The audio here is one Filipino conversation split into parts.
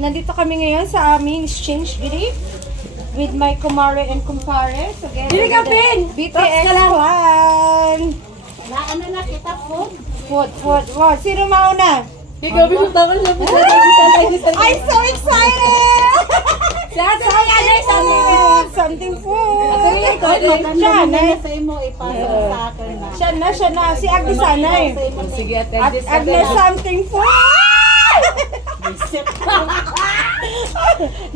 Nandito kami ngayon sa aming exchange gift with my kumare and kumpare. So, Dili ka, Pin! BTS fan. Ano na kita po? Food. Wow, sino mauna? Ikaw, binutaman lang po sa I'm so excited! Something food. Siya na. sa imo, ipasok sa akin na. Siya na. Si Agnes Sanay. Sige, Agnes something food.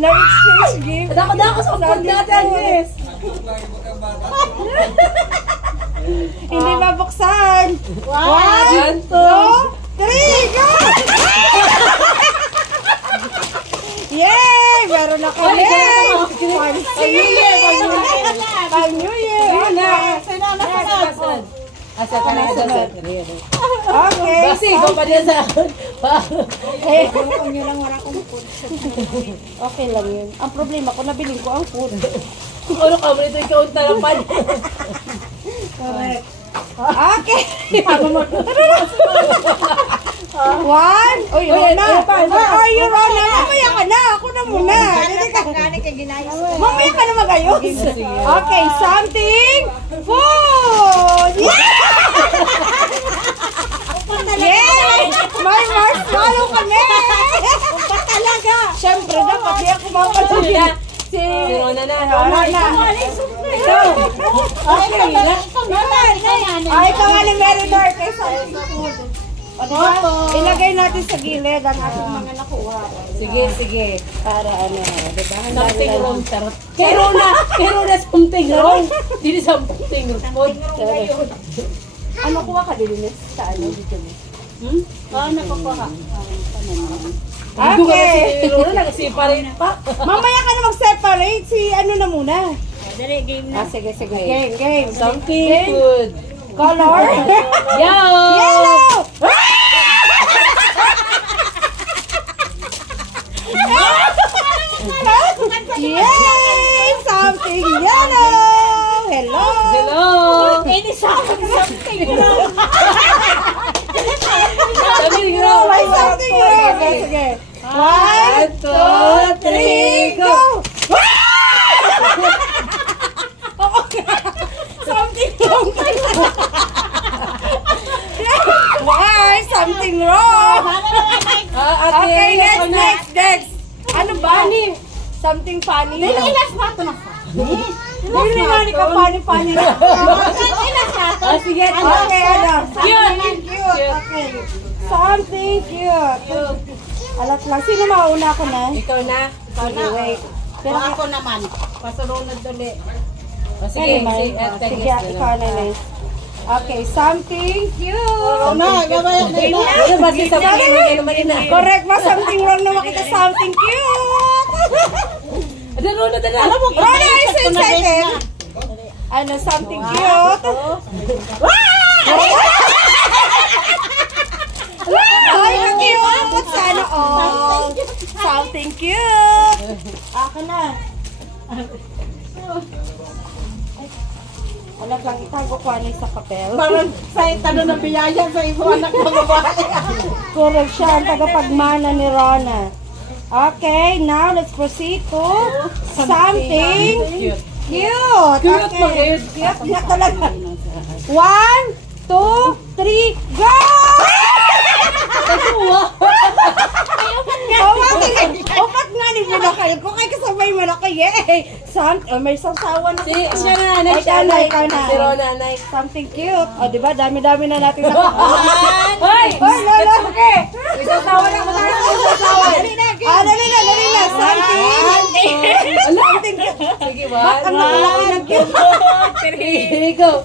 Nag-exchange gift. Dako sa food natin, Agnes. Hindi mabuksan. One, 1, 2, 3, go! Yay! Meron na kami! Pag New Year! Asa ka na sa Okay. Basi, ikaw pa din sa... Okay lang yun. Ang problema ko, nabiling ko ang food. Kung ano ka mo nito, ikaw ang tarapan. Correct. Okay. One. Uy, Rona. Ay, Rona. Mamaya ka na. Ako na muna. Mamaya ka na mag-ayos. Okay, something. Food. Yay! May marshmallow kami. Talaga. Siyempre, dapat di ako mapasunod. Si Rona na. Okay. Ay, ikaw nga ni Mary Dor. Ano? Ilagay natin sa gilid ang ating mga nakuha. Sige. Para ano, diba? Something wrong, charot. Kay Rona something wrong. Dili something wrong. Ano kuha ka din sa ano dito? Nakukuha. Okay. Si Rona nag-separate pa. Mamaya ka na mag-separate si ano na muna. Dali, game na. Sige. Game. Something good. Color? Yellow! Yay! Something yellow! Hello! Ini something wrong. May something wrong. Sige. 1, 2, 3, go! Something wrong. Why? Something wrong. Okay, next. Ano ba? Something funny. Ilas na ito na. Hindi naman ka funny na. Sige. Okay, ano? Something Cute. cute. Okay. Something cute. Alat lang. Sino mauna ko na? Ikaw na. Sige, wait. Pero Ako naman. Pasulunod dali. sige, sige, ikaw na na. Okay, something cute. Ano ba si something? Correct ba? Something wrong na makita. Something cute. Rona. Rona, are you so excited? Ano, something cute? Ay, cute! Sana all. Something cute. Ako na. Anak lang, itago ko ano sa papel. Parang sa itano na biyaya sa ibo anak ng babae. Correct siya, ang tagapagmana ni Rona. Okay, now let's proceed to something Cute. cute. Cute mo, Okay. cute. Cute na talaga. 1, 2, 3, go! Opat nga ni Bunakay. Kung ay kasabay mo na kayo, may sasawa na. Siya na, next Ikaw na. Si Rona, next. Something cute. O, diba? Dami-dami na natin na. Hoy! Hoy, lolo. Isasawa na ko tayo. Dali na. Something cute. Sige ba? Ba't ang nakalaki ng cute? Go.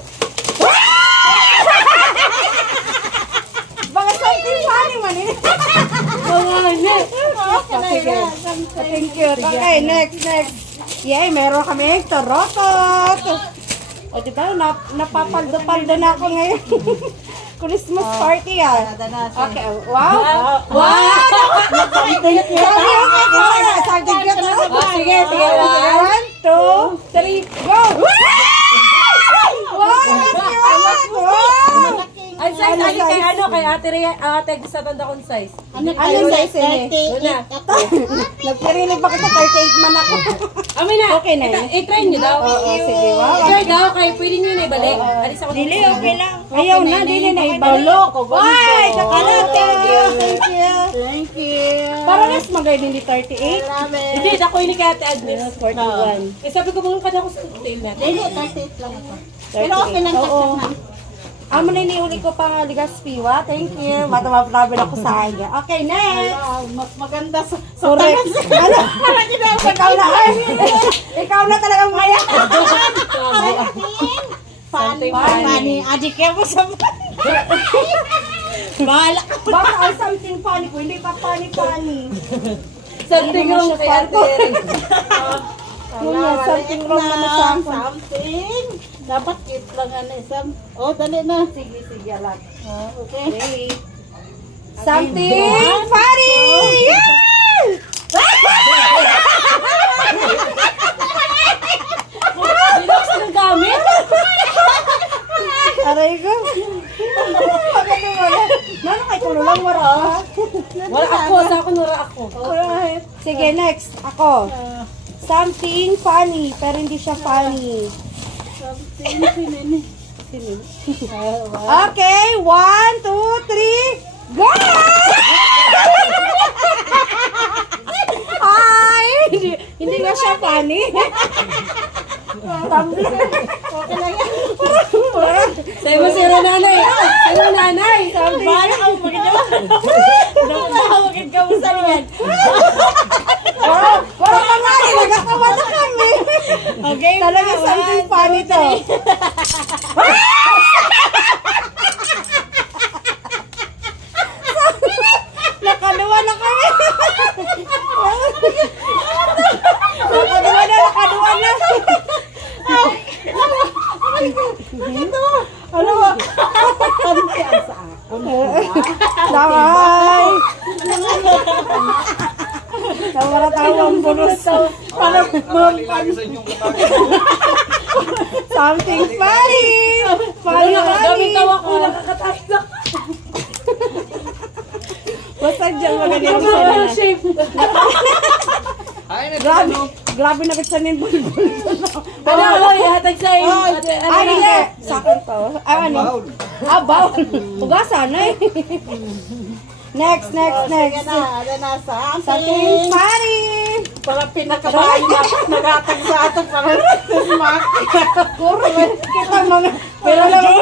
Baka something funny man. Sige. Thank you. Okay, next. Yay, meron kami torotot. O, diba? Napapaldo-paldo na ako ngayon. Christmas party ah. Okay, wow. Something cute. Something cute. Sige. 1, 2, 3, go! Wow! Cute! Wow! Ang size, Ano ano kay size? ano, kay ate Rhea, ate sa tanda kong size. Ano size ini? Una. Nagpirili pa kita, 38 man ako. Amin na. Okay na yun. I-try nyo daw. Oo, sige, wow. I-try daw, kayo pwede nyo na ibalik. Alis ako. Dili, okay lang. Ayaw na, dili na ibalik. Why? Kakala, thank you, thank you. Thank you. Para mas magay din di 38. Marami. Hindi, ako yun ni kay ate Agnes. 41. Eh sabi ko mga kada ko sa hotel natin. Dili, 38 lang ako. Pero okay lang Oo. kasama. Amo na iniuli ko pang Ligaspiwa. Thank you. Matamapnabi na ko sa kanya. Okay, next. Mas maganda sa Correct. Ano? Ikaw na. Ay, ikaw na talagang maya. Something Funny. Adik kaya mo sa Bahala ka. Baka ay something funny ko. Hindi pa funny. Something wrong kay ate Rhea. Yun nga, something wrong na sa akin. Something. Dapat cute lang ano. Oh, dali na. Sige, sige, alam. Okay. Okay. Something funny! Yan! Hindi na ako ng gamit. Aray ko. Pagano wala. Nano kay tulo lang wala. Wala ako, sa ako nura ako. Alright. Sige, next. Ako. Something funny, pero hindi siya funny. Something sinini. Okay, 1, 2, 3, go! Ay! Hindi nga siya funny. Okay lang yan. Sa'yo mo si nanay. Sa'yo nanay. Bahala ka mo magagawa. Magagawa sa yan. Wala ka nga, nagkakawa na kami. Okay. Talaga something funny to. Nakaluwa na kami. Nakaluwa na. Ano ba? Kantiyan sa ako. Damay! Tawara tawang bulos. Lagi sa inyong Something funny! Funny, Gamit funny! tawa ko, nakakatayo na. Basta dyan magaling Ano sila ba na. shape? Grabe, grabe na kita nin bulbul. Ano, oy, hatag sa'yo. Ay, hindi. Sa akin to. Ay, ano? Bawl. Hugasan eh. Next. Sige na. Ano na. Something Something. funny! Parang pinakabahay na nagatag sa ato. Parang smack. Correct. Kita mga, pero naman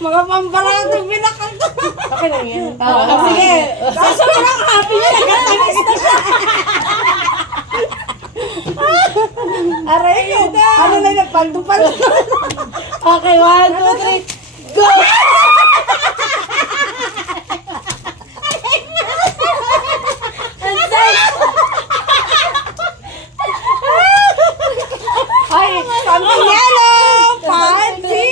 mga pambaratong binakal ko. Okay lang yan. Sige. Kaso lang happy niya. Nagkakita siya. Aray, ano na yung paldo-paldo. Okay, 1, 2, 3, go! Ay, something yellow. Fancy.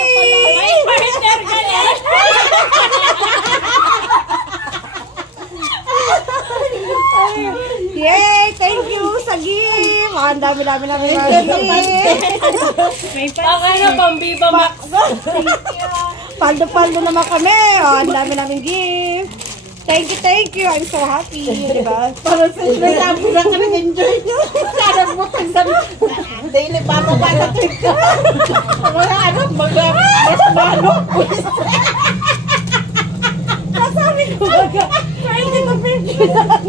Yay! Thank you sa gift. Ang dami-dami namin mga gift. Okay na, Pambiba Max. Paldo-paldo naman kami. Ang dami namin gift. Thank you. I'm so happy. Diba? Parang sinasabi na ka nag-enjoy nyo. Sana mo tagsan. Daily bababa na trip ka. Ano, mas malo. Sabi ko baga. Hindi ko pinagbilang.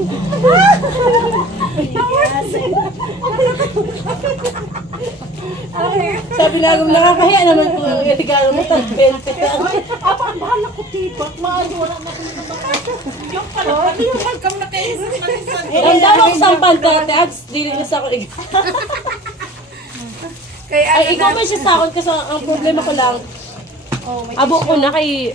Sabi na nakakahiya naman po. Regalo mo, tag-20 ka. Apa, bahala ko tibak. Maayo, wala na kong yung pala. Ano yung magkam na kayo sa kalisan? Ang dami ko sampal ka, ate Ags. Dili na sa ako. Ay, ikaw ba siya sa akin kasi ang problema ko lang, abo ko na kay